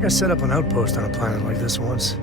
like I set up an outpost on a planet like this once.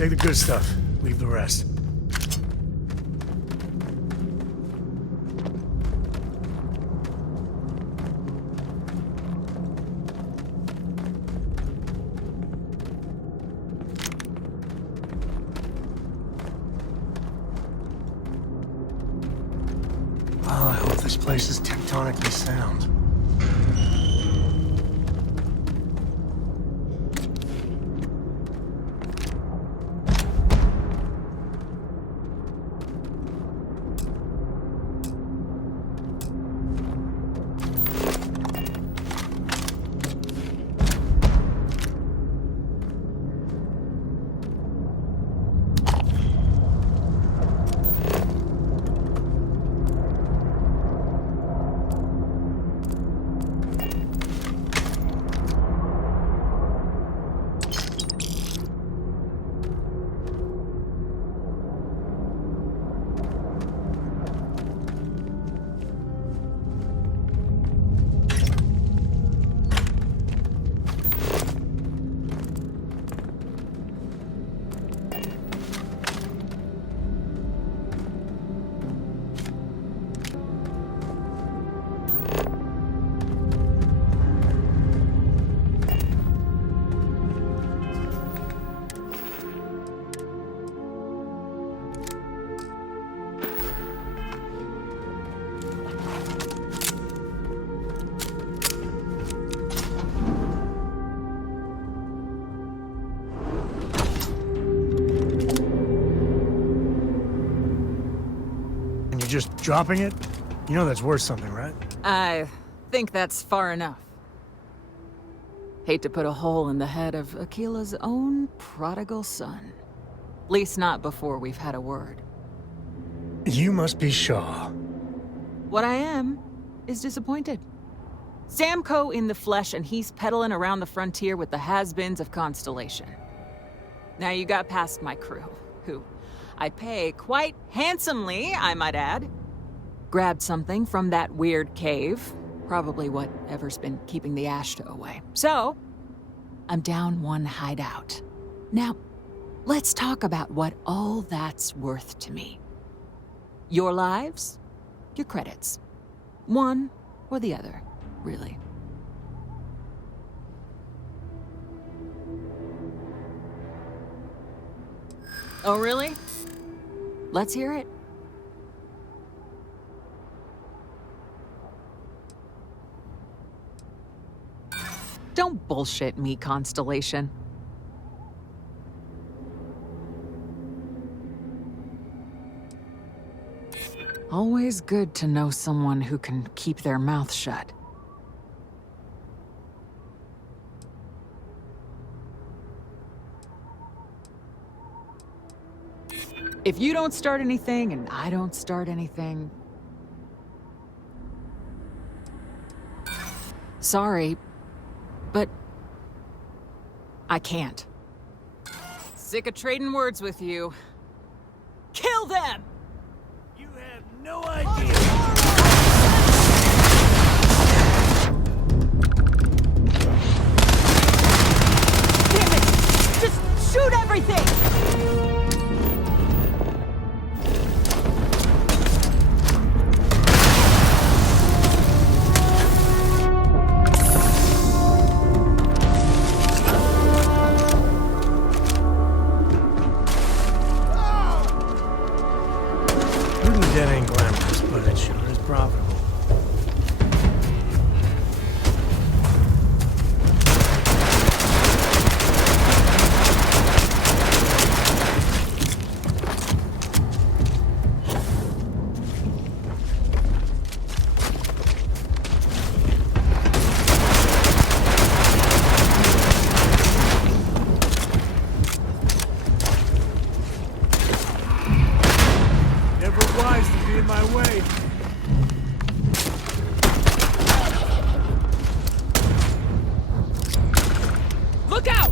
Take the good stuff, leave the rest. Oh, I hope this place is tectonically sound. And you're just dropping it? You know that's worth something, right? I think that's far enough. Hate to put a hole in the head of Akila's own prodigal son. At least not before we've had a word. You must be Shaw. What I am is disappointed. Samco in the flesh, and he's peddling around the frontier with the has-beens of Constellation. Now you got past my crew, who I pay quite handsomely, I might add. Grabbed something from that weird cave, probably whatever's been keeping the Ashta away. So, I'm down one hideout. Now, let's talk about what all that's worth to me. Your lives, your credits. One or the other, really. Oh, really? Let's hear it. Don't bullshit me, Constellation. Always good to know someone who can keep their mouth shut. If you don't start anything and I don't start anything... Sorry, but I can't. Sick of trading words with you. Kill them! You have no idea. Damn it! Just shoot everything! That ain't glamorous, but it sure is profitable. In my way. Look out!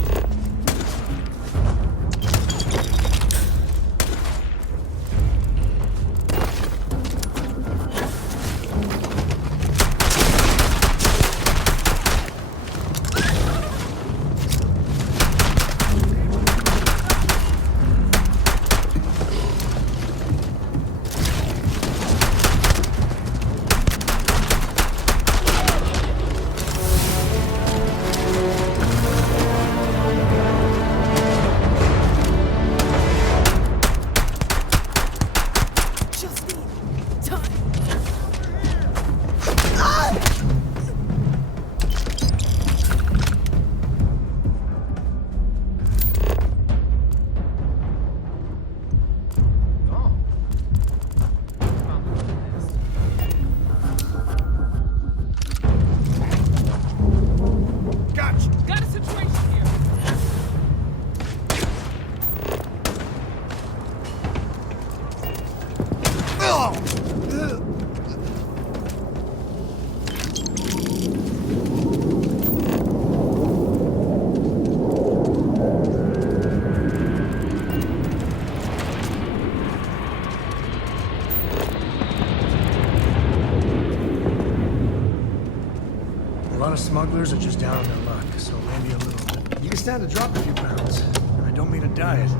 A lot of smugglers are just down on their luck, so maybe a little. You can stand to drop a few pounds. I don't mean a diet.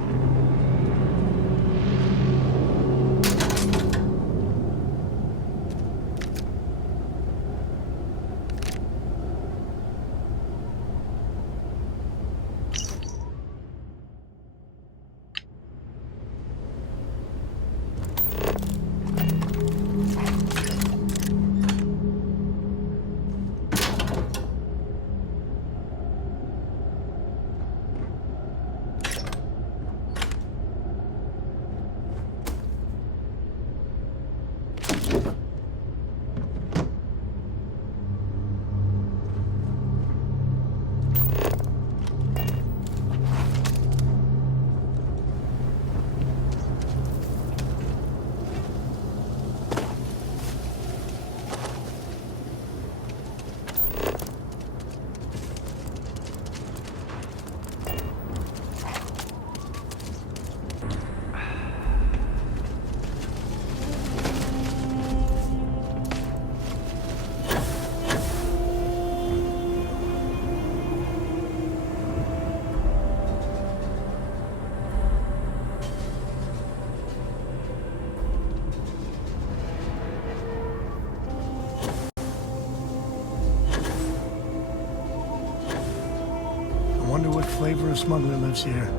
I wonder what flavor of smuggler lives here.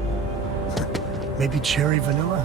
Maybe cherry vanilla?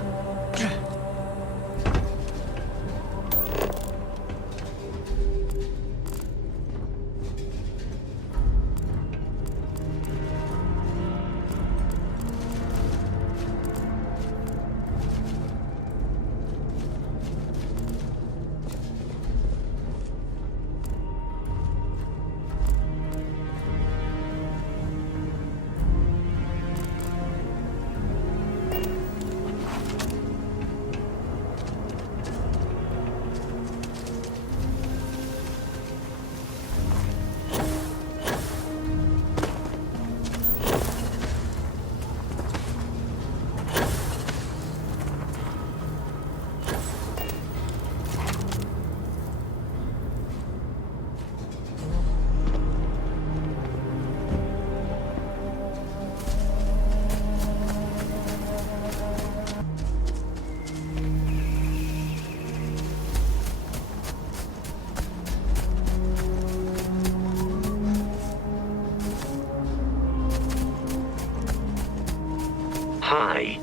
Hi.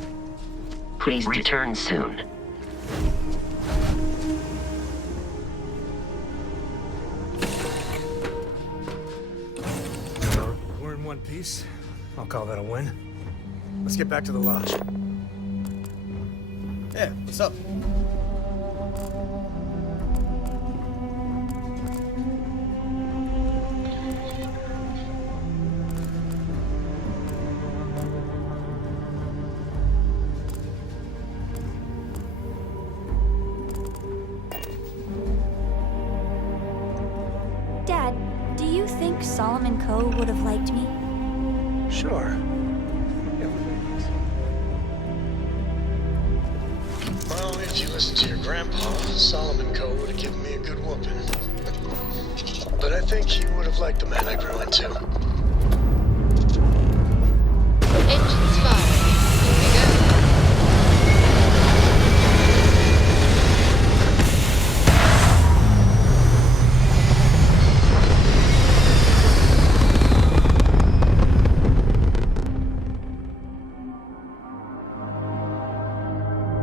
Please return soon. We're in one piece. I'll call that a win. Let's get back to the lodge. Yeah, what's up? Dad, do you think Solomon Coe would have liked me? Sure. Well, if you listen to your grandpa, Solomon Coe would have given me a good whooping. But I think he would have liked the man I grew into. Engines firing. Here we go.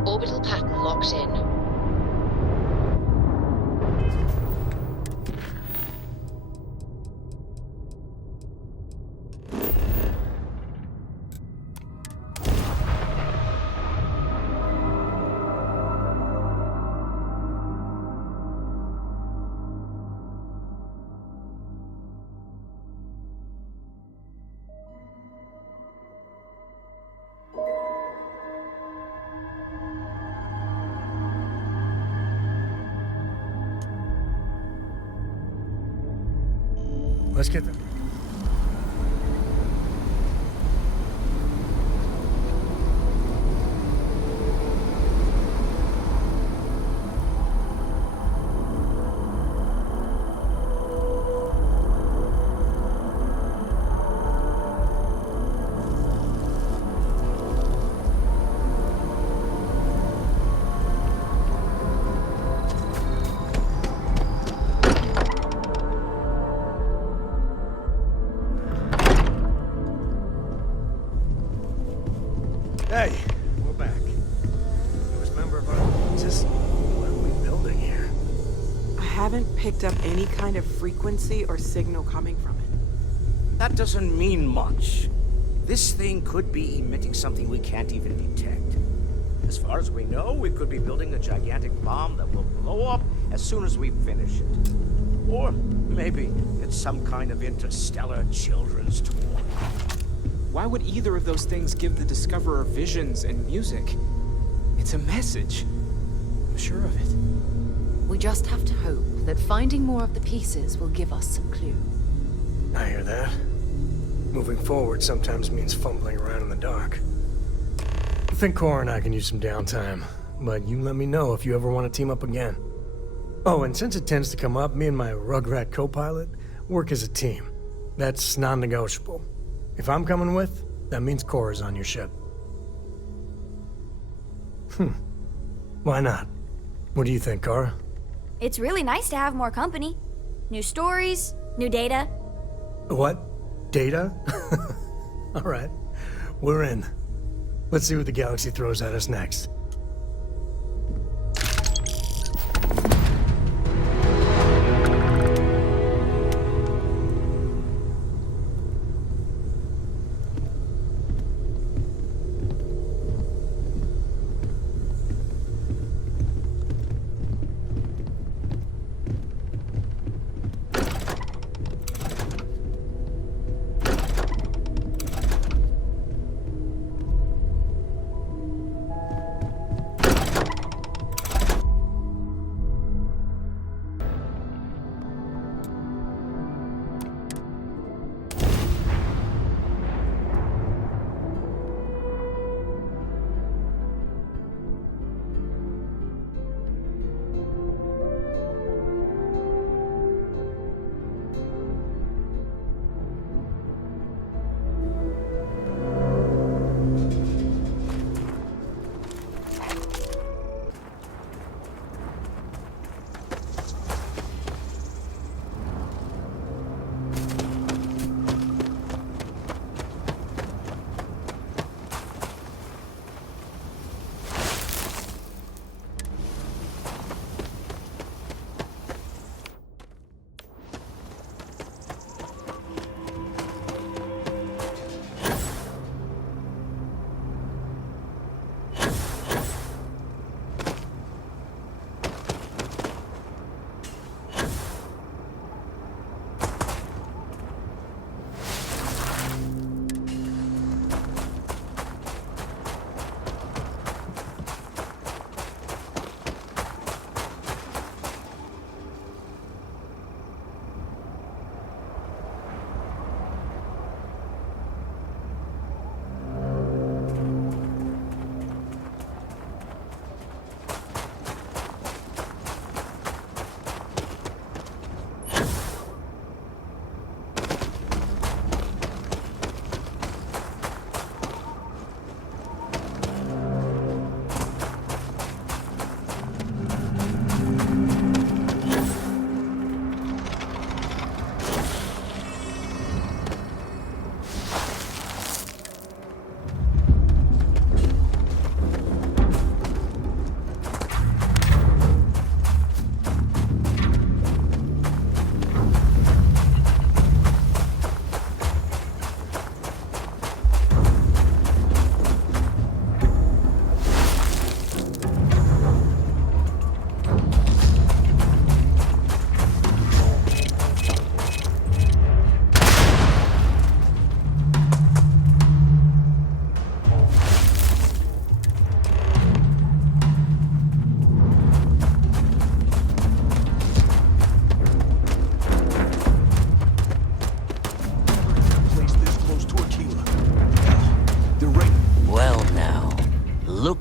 Orbital pattern locked in. Let's get them. Hey, we're back. Newest member of our... Just... what are we building here? I haven't picked up any kind of frequency or signal coming from it. That doesn't mean much. This thing could be emitting something we can't even detect. As far as we know, we could be building a gigantic bomb that will blow up as soon as we finish it. Or maybe it's some kind of interstellar children's toy. Why would either of those things give the Discoverer visions and music? It's a message. I'm sure of it. We just have to hope that finding more of the pieces will give us some clue. I hear that. Moving forward sometimes means fumbling around in the dark. I think Cora and I can use some downtime, but you let me know if you ever want to team up again. Oh, and since it tends to come up, me and my Rugrat co-pilot work as a team. That's non-negotiable. If I'm coming with, that means Cora's on your ship. Why not? What do you think, Cora? It's really nice to have more company. New stories, new data. What? Data? All right. We're in. Let's see what the galaxy throws at us next.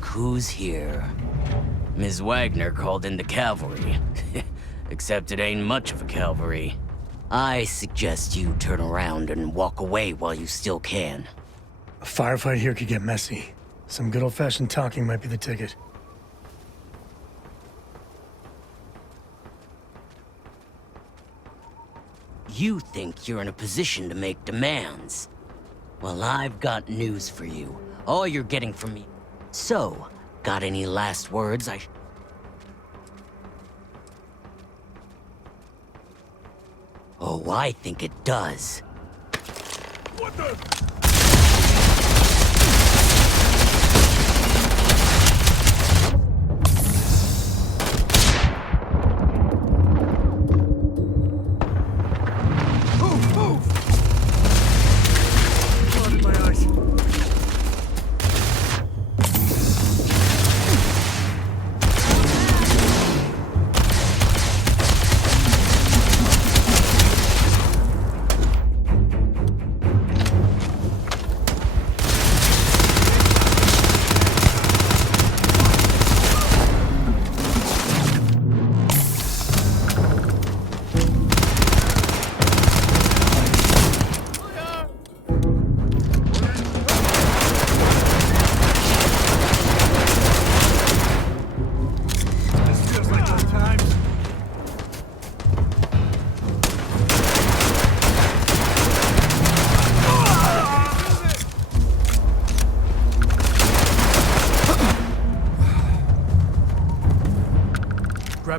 Who's here? Ms. Wagner called in the cavalry. Except it ain't much of a cavalry. I suggest you turn around and walk away while you still can. A firefight here could get messy. Some good old-fashioned talking might be the ticket. You think you're in a position to make demands? Well, I've got news for you. All you're getting from me. So, got any last words Oh, I think it does. What the?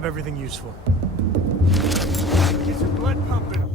everything useful. Get some blood pumping.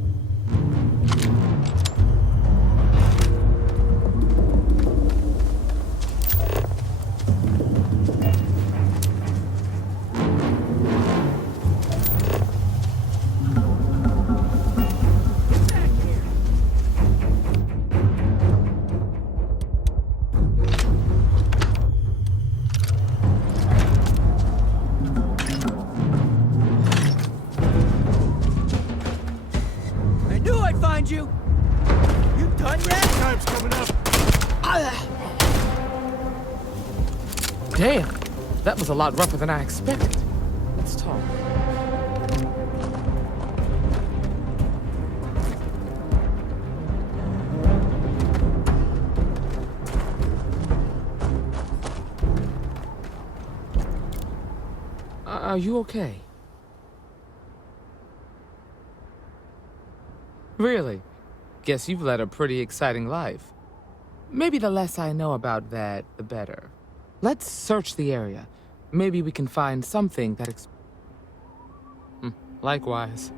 You? You done yet? Time's coming up. Damn, that was a lot rougher than I expected. Let's talk. Are you okay? Really? Guess you've led a pretty exciting life. Maybe the less I know about that, the better. Let's search the area. Maybe we can find something that Likewise.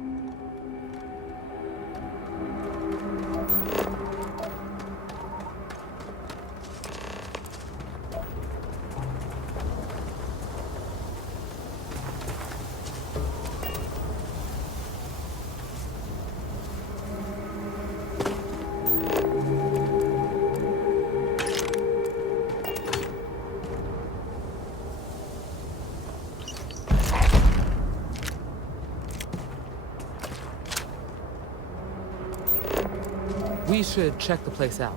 We should check the place out.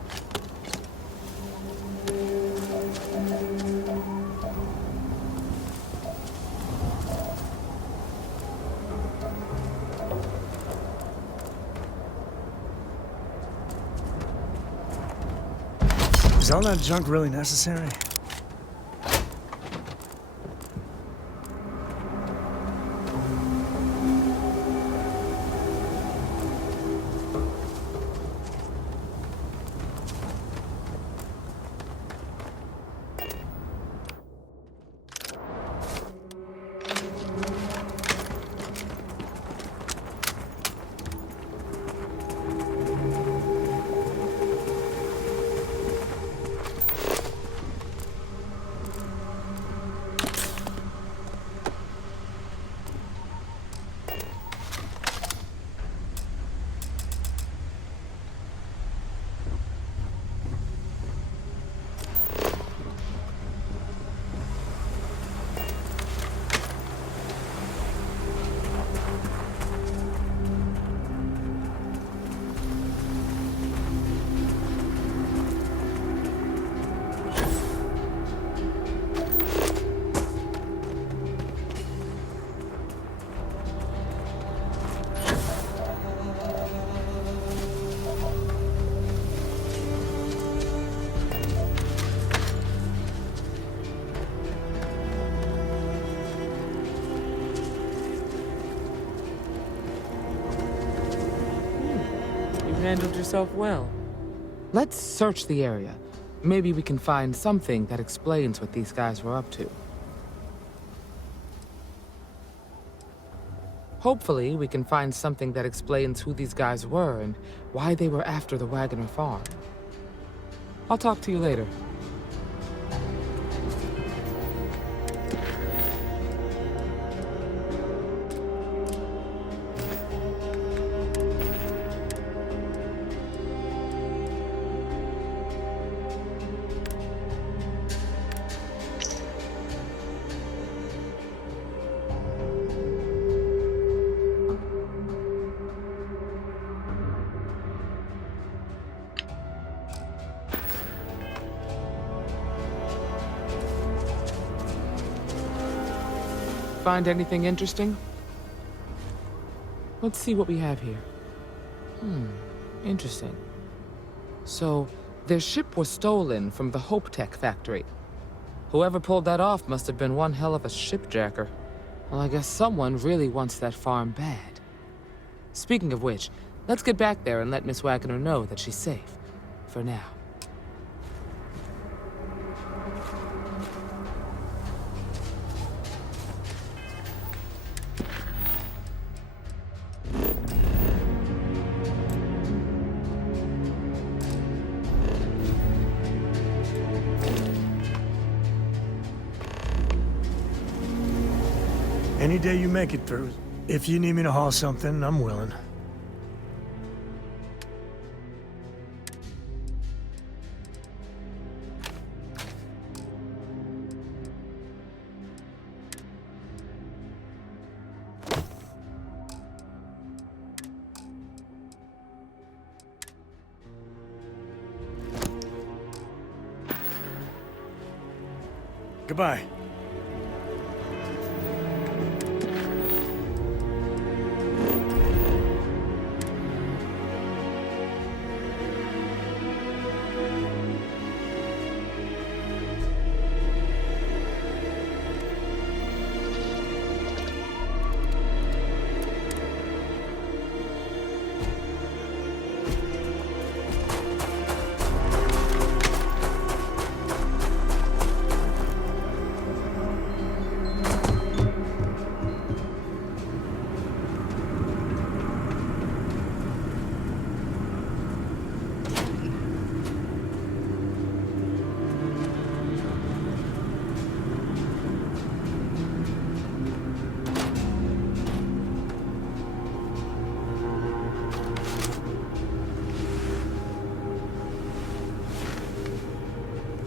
Is all that junk really necessary? Handled yourself well. Let's search the area. Maybe we can find something that explains what these guys were up to. Hopefully, we can find something that explains who these guys were and why they were after the Wagner farm. I'll talk to you later. Find anything interesting? Let's see what we have here. Interesting. So, their ship was stolen from the Hope Tech factory. Whoever pulled that off must have been one hell of a shipjacker. Well, I guess someone really wants that farm bad. Speaking of which, let's get back there and let Miss Wagner know that she's safe. For now. Any day you make it through. If you need me to haul something, I'm willing. Goodbye.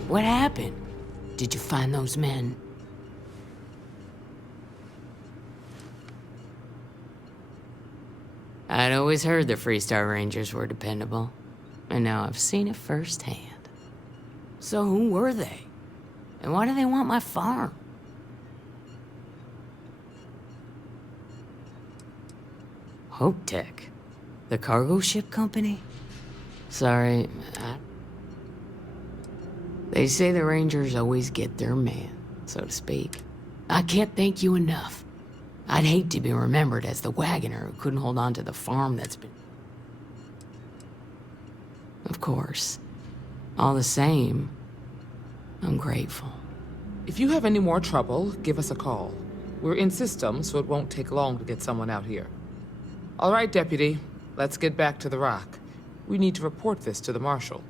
What happened? Did you find those men? I'd always heard the Freestar Rangers were dependable, and now I've seen it firsthand. So who were they? And why do they want my farm? Hope Tech? The cargo ship company? Sorry, They say the Rangers always get their man, so to speak. I can't thank you enough. I'd hate to be remembered as the wagoner who couldn't hold on to the farm that's been... Of course. All the same, I'm grateful. If you have any more trouble, give us a call. We're in system, so it won't take long to get someone out here. All right, Deputy. Let's get back to the rock. We need to report this to the Marshal.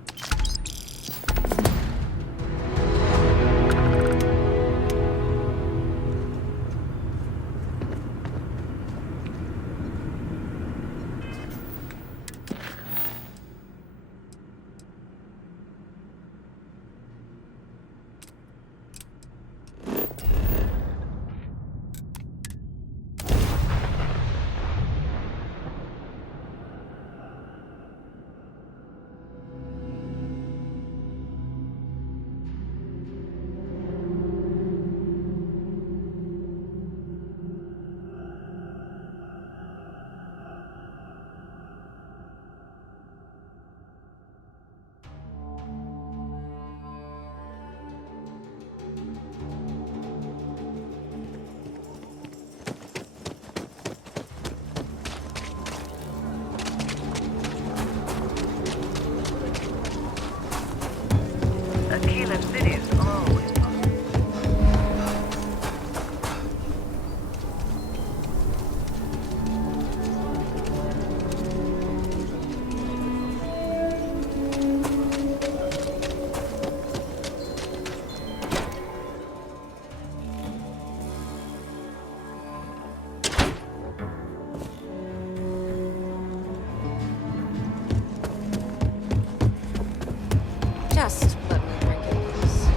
Just let me drink it, please.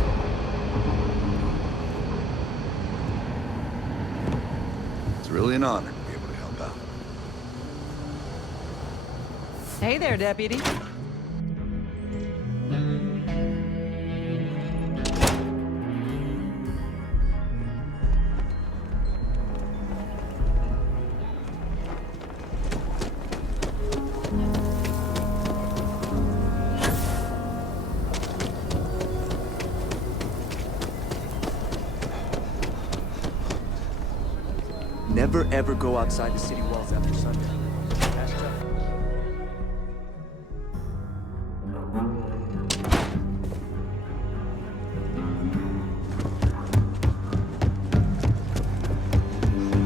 It's really an honor to be able to help out. Hey there, Deputy. Never ever go outside the city walls after sundown. That's tough.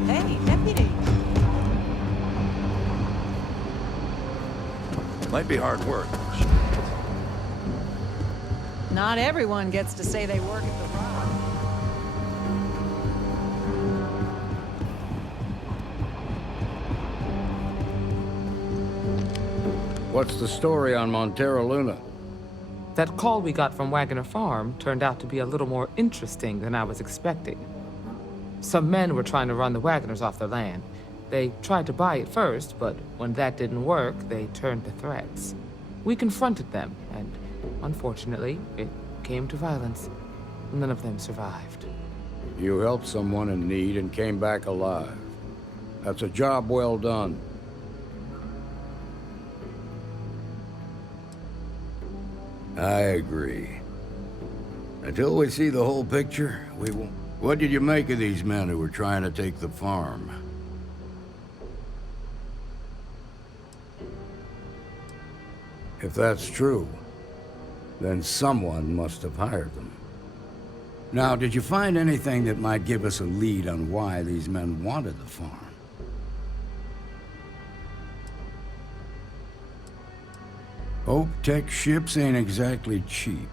Hey, Deputy. Might be hard work. Not everyone gets to say they work at the rock. What's the story on Montero Luna? That call we got from Wagner Farm turned out to be a little more interesting than I was expecting. Some men were trying to run the Wagners off their land. They tried to buy it first, but when that didn't work, they turned to threats. We confronted them, and unfortunately, it came to violence. None of them survived. You helped someone in need and came back alive. That's a job well done. I agree. Until we see the whole picture, we won't. What did you make of these men who were trying to take the farm? If that's true, then someone must have hired them. Now, did you find anything that might give us a lead on why these men wanted the farm? Hope Tech ships ain't exactly cheap.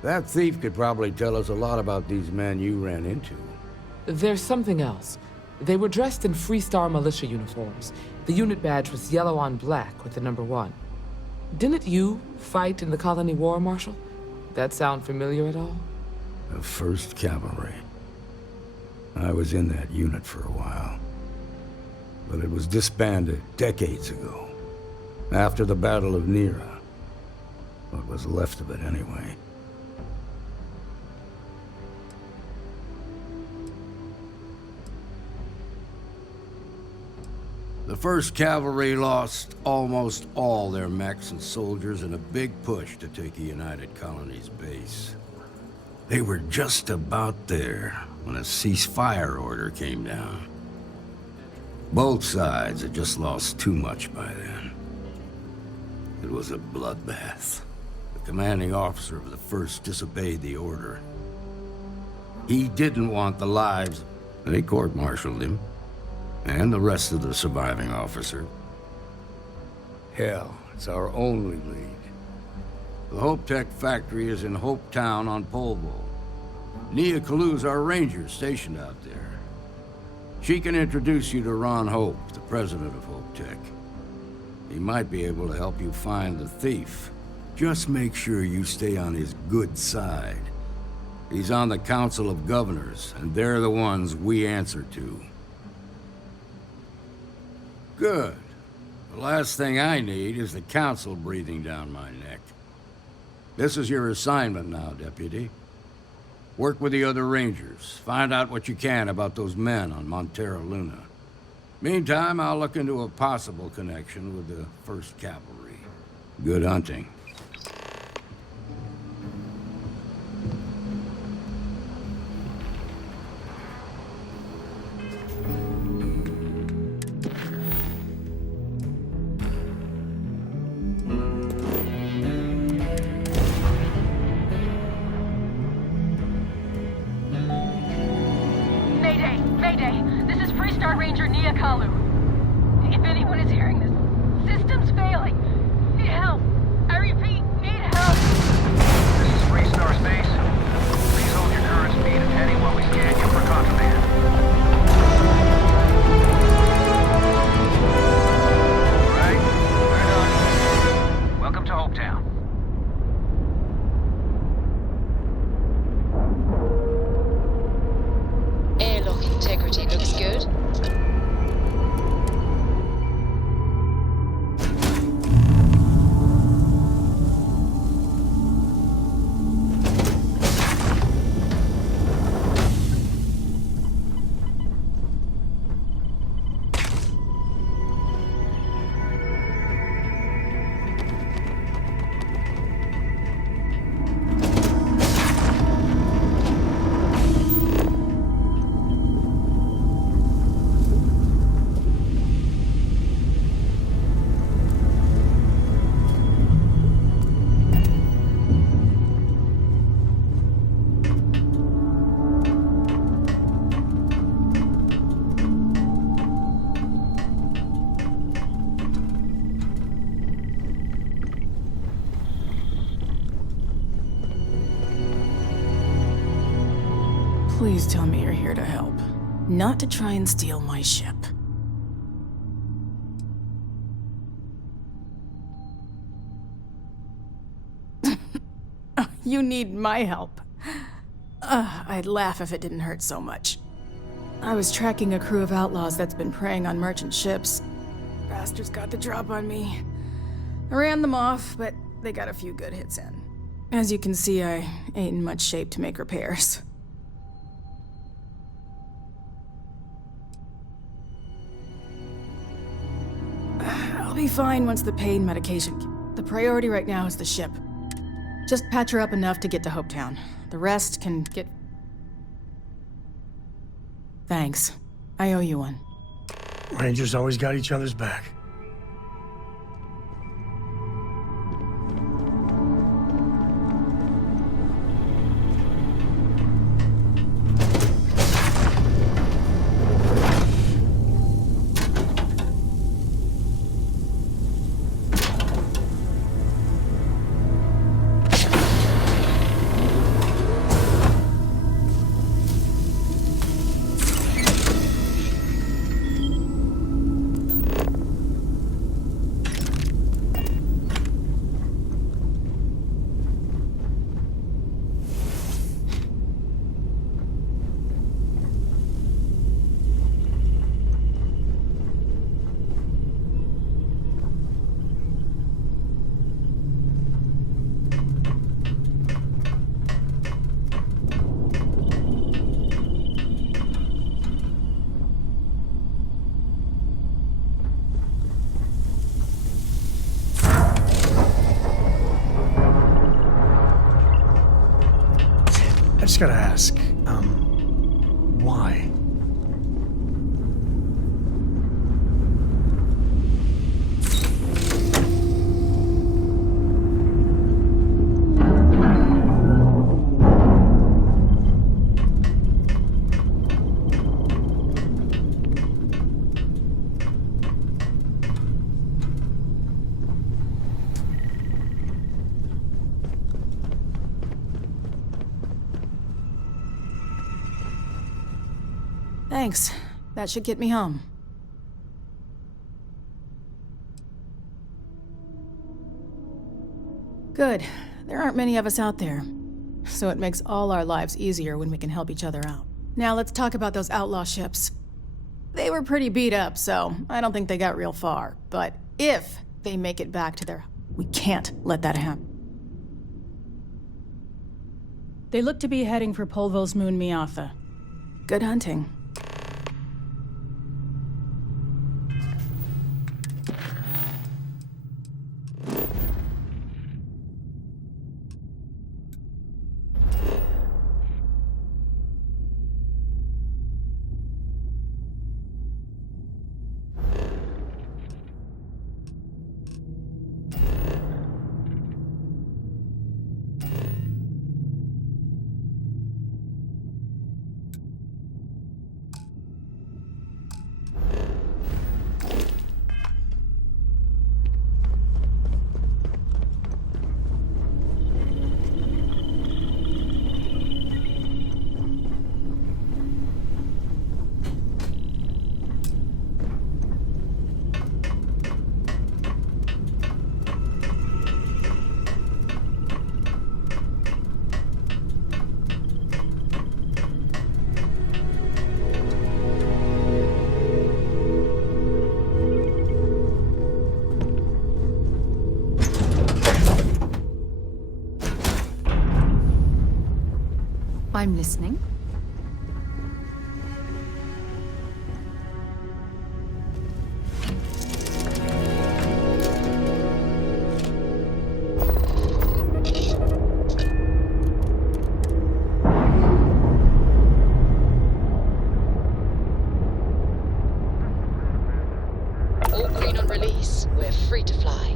That thief could probably tell us a lot about these men you ran into. There's something else. They were dressed in Freestar militia uniforms. The unit badge was yellow on black with the number 1. Didn't you fight in the Colony War, Marshal? That sound familiar at all? The 1st Cavalry. I was in that unit for a while. But it was disbanded decades ago. After the Battle of Nera. What was left of it, anyway. The 1st Cavalry lost almost all their mechs and soldiers in a big push to take a United Colonies base. They were just about there when a ceasefire order came down. Both sides had just lost too much by then. It was a bloodbath. The commanding officer of the 1st disobeyed the order. He didn't want the lives. They court-martialed him. And the rest of the surviving officer. Hell, it's our only lead. The Hope Tech factory is in Hope Town on Polvo. Nia Kalu's our ranger stationed out there. She can introduce you to Ron Hope, the president of Hope Tech. He might be able to help you find the thief. Just make sure you stay on his good side. He's on the Council of Governors, and they're the ones we answer to. Good. The last thing I need is the Council breathing down my neck. This is your assignment now, Deputy. Work with the other Rangers. Find out what you can about those men on Montero Luna. Meantime, I'll look into a possible connection with the 1st Cavalry. Good hunting. Please tell me you're here to help, not to try and steal my ship. You need my help. I'd laugh if it didn't hurt so much. I was tracking a crew of outlaws that's been preying on merchant ships. Bastards got the drop on me. I ran them off, but they got a few good hits in. As you can see, I ain't in much shape to make repairs. I'll be fine once the pain medication... The priority right now is the ship. Just patch her up enough to get to Hopetown. The rest can get... Thanks. I owe you one. Rangers always got each other's back. I just gotta ask, why? Thanks. That should get me home. Good. There aren't many of us out there. So it makes all our lives easier when we can help each other out. Now let's talk about those outlaw ships. They were pretty beat up, so I don't think they got real far. But if they make it back to their... We can't let that happen. They look to be heading for Polvo's moon Miatha. Good hunting. I'm listening. All green on release. We're free to fly.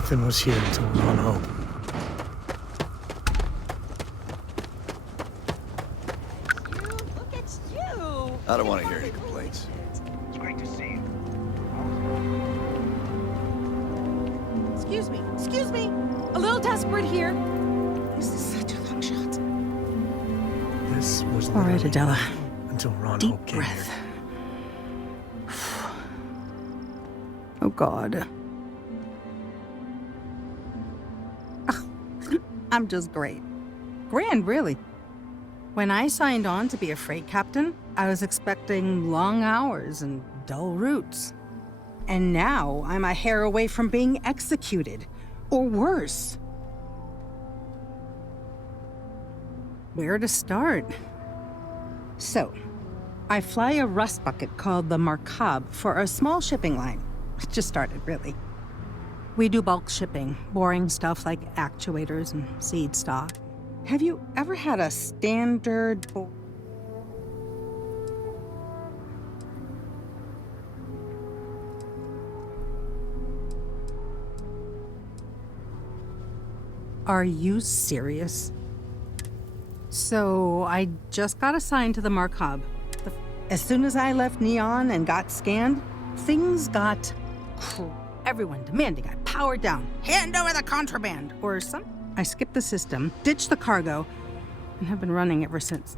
Nothing was here until Ron Hope. Look at you! I don't want to hear any complaints. It's great to see you. Excuse me. A little desperate here. This is such a long shot. This was All right, Adela. until Ron Deep Hope came breath. here. Oh, God. I'm just great. Grand, really. When I signed on to be a freight captain, I was expecting long hours and dull routes. And now I'm a hair away from being executed. Or worse. Where to start? So, I fly a rust bucket called the Markab for a small shipping line. It just started, really. We do bulk shipping, boring stuff like actuators and seed stock. Have you ever had a standard... Are you serious? So, I just got assigned to the Markab. As soon as I left Neon and got scanned, things got everyone demanding I power down, hand over the contraband, or some. I skipped the system, ditched the cargo, and have been running ever since.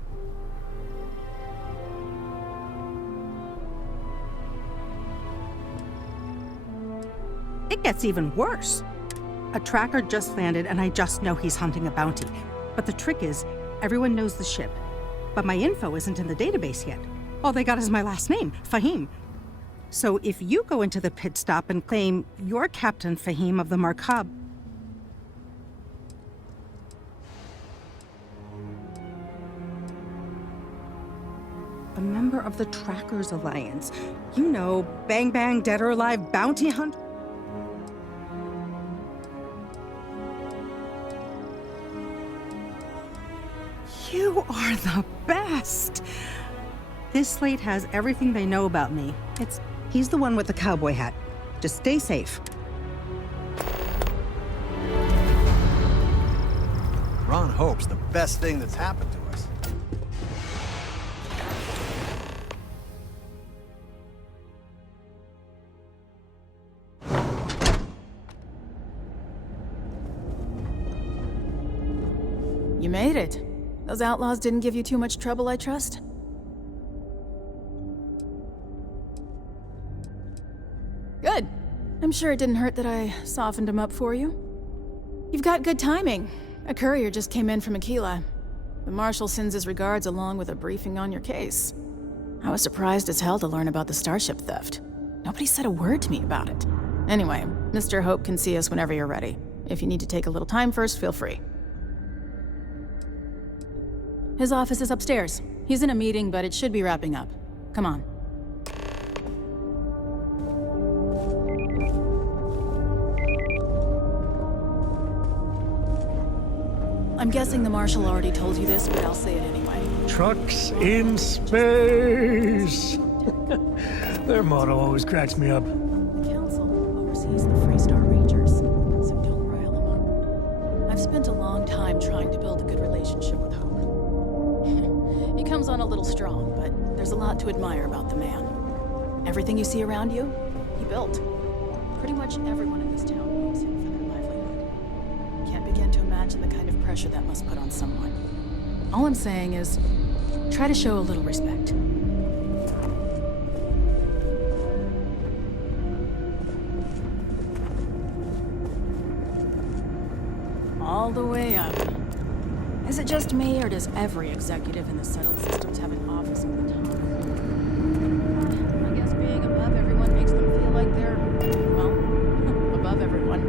It gets even worse. A tracker just landed, and I just know he's hunting a bounty. But the trick is, everyone knows the ship. But my info isn't in the database yet. All they got is my last name, Fahim. So if you go into the pit stop and claim you're Captain Fahim of the Markab, a member of the Trackers Alliance, you know, bang bang, dead or alive, bounty hunt. You are the best! This slate has everything they know about me. He's the one with the cowboy hat. Just stay safe. Ron Hope's the best thing that's happened to us. You made it. Those outlaws didn't give you too much trouble, I trust? Good. I'm sure it didn't hurt that I softened him up for you. You've got good timing. A courier just came in from Aquila. The Marshal sends his regards along with a briefing on your case. I was surprised as hell to learn about the starship theft. Nobody said a word to me about it. Anyway, Mr. Hope can see us whenever you're ready. If you need to take a little time first, feel free. His office is upstairs. He's in a meeting, but it should be wrapping up. Come on. I'm guessing the Marshal already told you this, but I'll say it anyway. Trucks in space! Their motto always cracks me up. The Council oversees the Freestar Rangers, so don't rile them up. I've spent a long time trying to build a good relationship with Hope. He comes on a little strong, but there's a lot to admire about the man. Everything you see around you, he built. Pretty much everyone in this town knows him for their livelihood. Can't begin to imagine the kind of pressure that must put on someone. All I'm saying is, try to show a little respect. All the way up. Is it just me, or does every executive in the settled systems have an office at the top? I guess being above everyone makes them feel like they're, well, above everyone.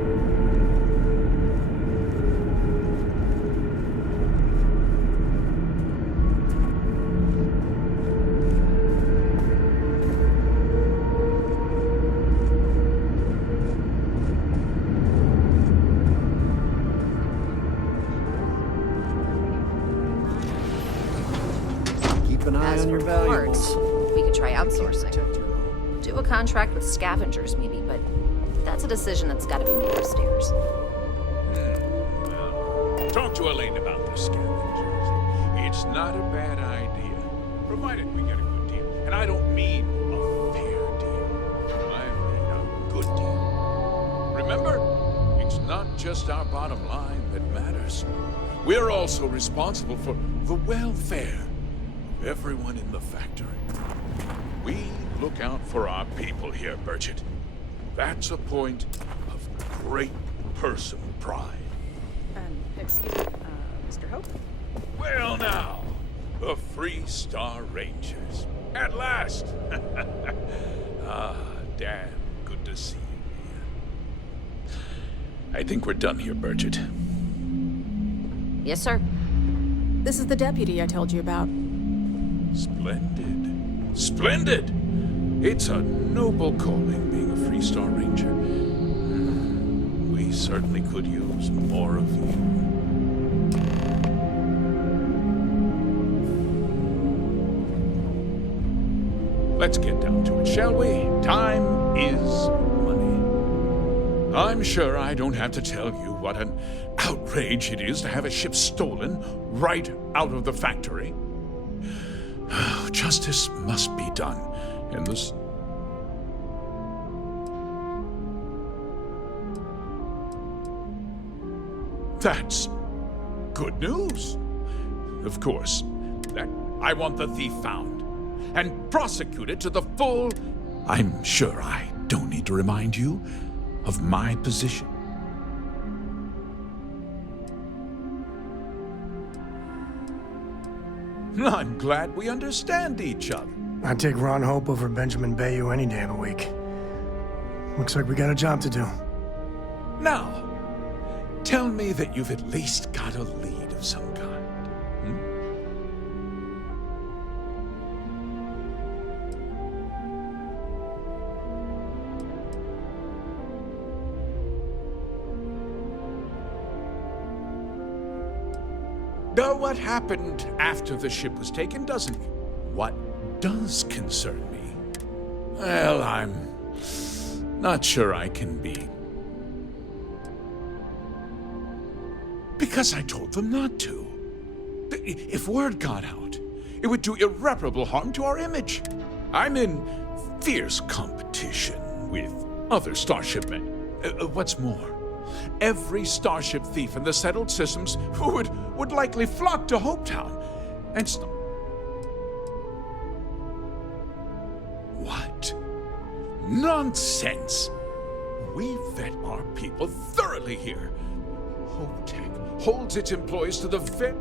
As for parts, we could try outsourcing. Do a contract with scavengers, maybe, but That's a decision that's gotta be made upstairs. Talk to Elaine about the scavengers. It's not a bad idea, provided we get a good deal. And I don't mean a fair deal. I mean a good deal. Remember, it's not just our bottom line that matters. We're also responsible for the welfare of everyone in the factory. We look out for our people here, Burchett. That's a point of great personal pride. Excuse me, Mr. Hope? Well now, the Free Star Rangers. At last! Ah, damn good to see you here. I think we're done here, Burchett. Yes, sir. This is the deputy I told you about. Splendid. Splendid! It's a noble calling being a Free Star Ranger. We certainly could use more of you. Let's get down to it, shall we? Time is money. I'm sure I don't have to tell you what an outrage it is to have a ship stolen right out of the factory. Justice must be done, and this... That's good news. Of course, that I want the thief found and prosecuted to the full... I'm sure I don't need to remind you of my position. I'm glad we understand each other. I'd take Ron Hope over Benjamin Bayou any day of the week. Looks like we got a job to do. Now, tell me that you've at least got a lead of some kind. Know what happened after the ship was taken, doesn't it? What does concern me? Well, I'm not sure I can be. Because I told them not to. If word got out, it would do irreparable harm to our image. I'm in fierce competition with other Starship men. What's more, every Starship thief in the settled systems would likely flock to Hopetown and What? Nonsense! We vet our people thoroughly here. Hopetech holds its employees to the vet.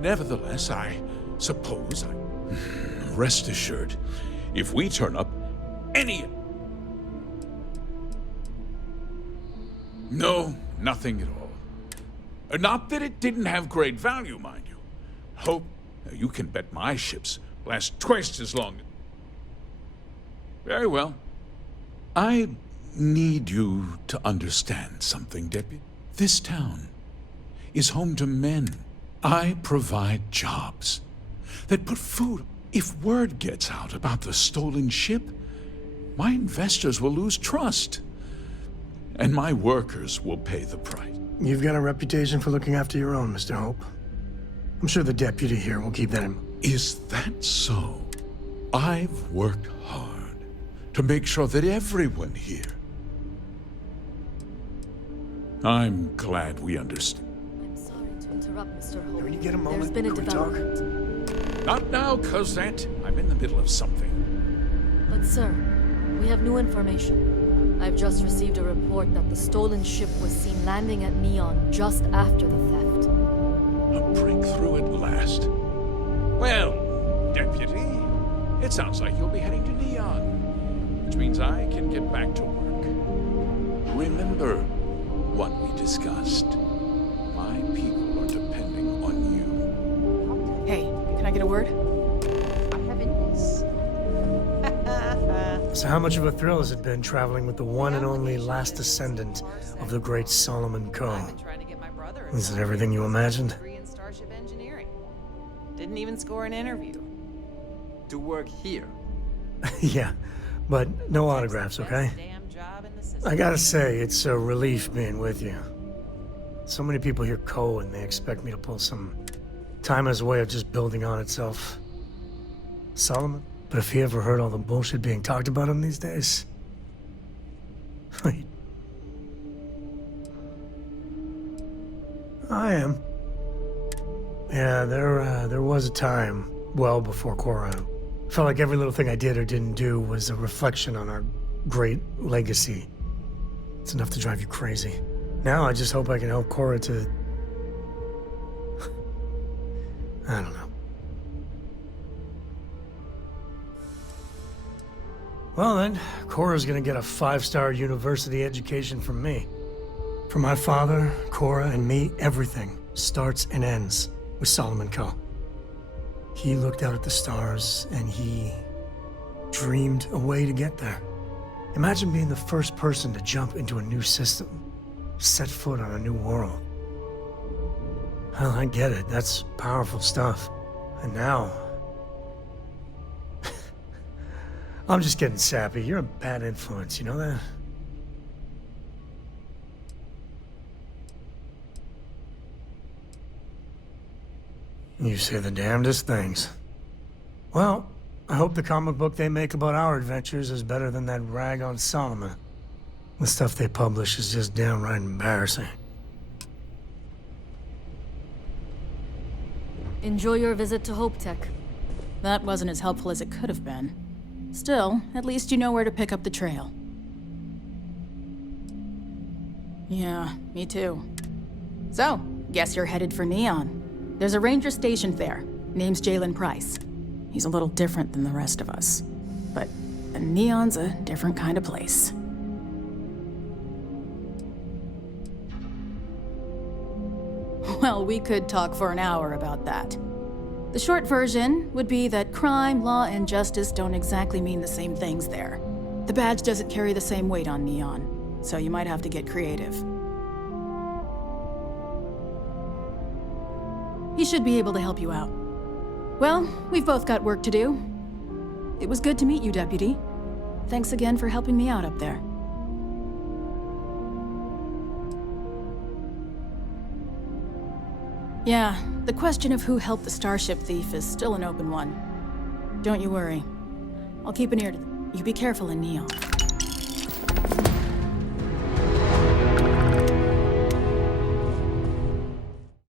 Nevertheless, I suppose rest assured, if we turn up any... No, nothing at all. Not that it didn't have great value, mind you. Hope, you can bet my ships last twice as long. Very well. I need you to understand something, Deputy. This town is home to men. I provide jobs that put food. If word gets out about the stolen ship, my investors will lose trust. And my workers will pay the price. You've got a reputation for looking after your own, Mr. Hope. I'm sure the deputy here will keep that in mind. Is that so? I've worked hard to make sure that everyone here... I'm glad we understand. I'm sorry to interrupt, Mr. Hope. Can you get a moment? There's been a Can we talk? development. Not now, Cosette. I'm in the middle of something. But sir, we have new information. I've just received a report that the stolen ship was seen landing at Neon just after the theft. A breakthrough at last. Well, Deputy, it sounds like you'll be heading to Neon, which means I can get back to work. Remember what we discussed. My people are depending on you. Hey, can I get a word? So how much of a thrill has it been traveling with the one and only last descendant of the great Solomon Coe? Is it everything you imagined? In Starship engineering. Didn't even score an interview. To work here. Yeah, but no autographs, okay? Damn job in the system. I gotta say, it's a relief being with you. So many people hear Ko and they expect me to pull some time as a way of just building on itself. Solomon? But if he ever heard all the bullshit being talked about him these days... Wait. I am. Yeah, there was a time, well before Korra. Felt like every little thing I did or didn't do was a reflection on our great legacy. It's enough to drive you crazy. Now I just hope I can help Korra to... I don't know. Well then, Korra's gonna get a 5-star university education from me. For my father, Korra, and me, everything starts and ends with Solomon Ko. He looked out at the stars and he dreamed a way to get there. Imagine being the first person to jump into a new system, set foot on a new world. Well, I get it. That's powerful stuff. And now... I'm just getting sappy. You're a bad influence, you know that? You say the damnedest things. Well, I hope the comic book they make about our adventures is better than that rag on Solomon. The stuff they publish is just downright embarrassing. Enjoy your visit to Hope Tech. That wasn't as helpful as it could have been. Still, at least you know where to pick up the trail. Yeah, me too. So, guess you're headed for Neon. There's a ranger stationed there. Name's Jalen Price. He's a little different than the rest of us. But Neon's a different kind of place. Well, we could talk for an hour about that. The short version would be that crime, law, and justice don't exactly mean the same things there. The badge doesn't carry the same weight on Neon, so you might have to get creative. He should be able to help you out. Well, we've both got work to do. It was good to meet you, Deputy. Thanks again for helping me out up there. Yeah, the question of who helped the Starship thief is still an open one. Don't you worry. I'll keep an ear to... You be careful in Neon.